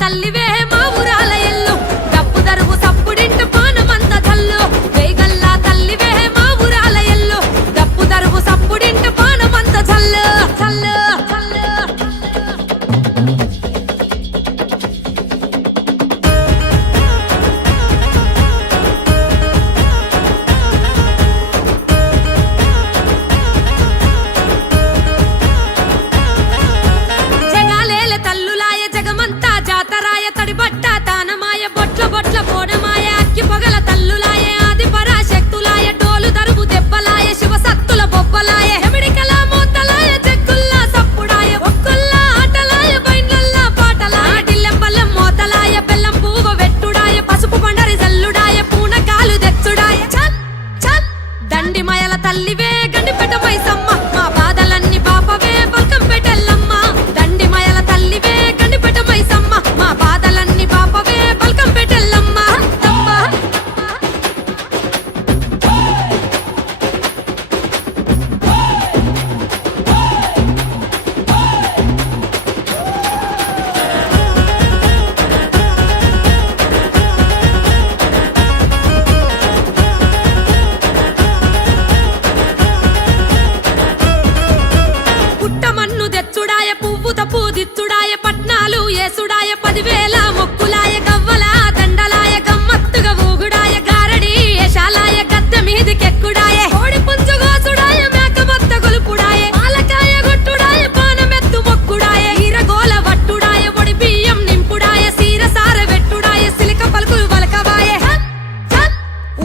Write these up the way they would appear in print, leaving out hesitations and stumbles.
తల్లివే మా ఊరాల ఎల్లు డప్పు దరువు సప్పుడింట పానమంత జల్లు వేగల్లా తల్లివే మా ఊరాల ఎల్లు డప్పు దరువు సప్పుడింట పానమంత జల్లు జల్లు జగాలేల తల్లులాయ జగమంతా జాతరాయ తడిబట్ట తానమాయ బొట్ల బొట్ల బోనమాయ అక్కి పొగల తల్లులాయ ఆది పరాశక్తులాయ డోలు దరువు దెబ్బలాయ శివ సత్తుల బొబ్బలాయ హెమిడికల మోతలాయ జగ్గుల్లా సప్పుడాయ ఒక్కుల్లా ఆటలాయ బైండ్లల్లా పాటలాయ టిల్లెంబల్లెం మోతలాయ బెల్లం పూవ వెట్టుడాయ పసుపు పండరి జల్లుడాయ పూనకాలు తెచ్చుడాయ చల్ చల్ దండి మయల తల్లివే గండిపెట్ట మైసమ్మ మా బాధలన్నీ పాపవే బల్కం పెట్టెల్లమ్మ దండి మయల తల్లివే గండిపెట్ట మైసమ్మ మా బాధలన్నీ పాపవే బల్కం పెట్టెల్లమ్మ తమ్మ పుట్టమన్ను తెచ్చుడాయ పువ్వుత పూదిచ్చుడాయ పట్నాలు ఏసుడాయ 10,000 మొక్కులాయ గవ్వల దండలాయ గమ్మత్తుగా ఊగుడాయ గారడి ఏషాలాయ గద్దె మీదికెక్కుడాయ కోడి పుంజు గోసుడాయ మేకమత్త గొలుపుడాయ పాలకాయ గొట్టుడాయ పానమెత్తు మొక్కుడాయ ఈరగోల వట్టుడాయ ఒడి బియ్యం నింపుడాయ సీరసార వెట్టుడాయ సిలిక పలుకులు వలకవాయ చల్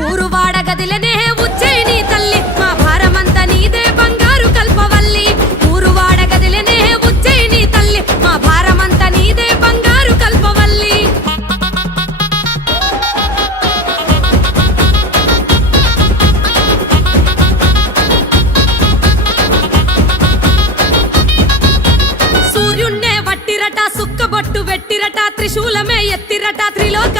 ఊరు వాడ గదిలనే ఉజ్జయిని తల్లి మా భారమంతా నీదే బంగారు కల్పవల్లి ఊరు వాడ గదిలనే ఉజ్జయిని తల్లి మా భారమంతా నీదే బంగారు కల్పవల్లి సూర్యున్నే వట్టిరట సుక్కబొట్టు వెట్టిరట త్రిశూలమే ఎత్తిరట త్రిలోక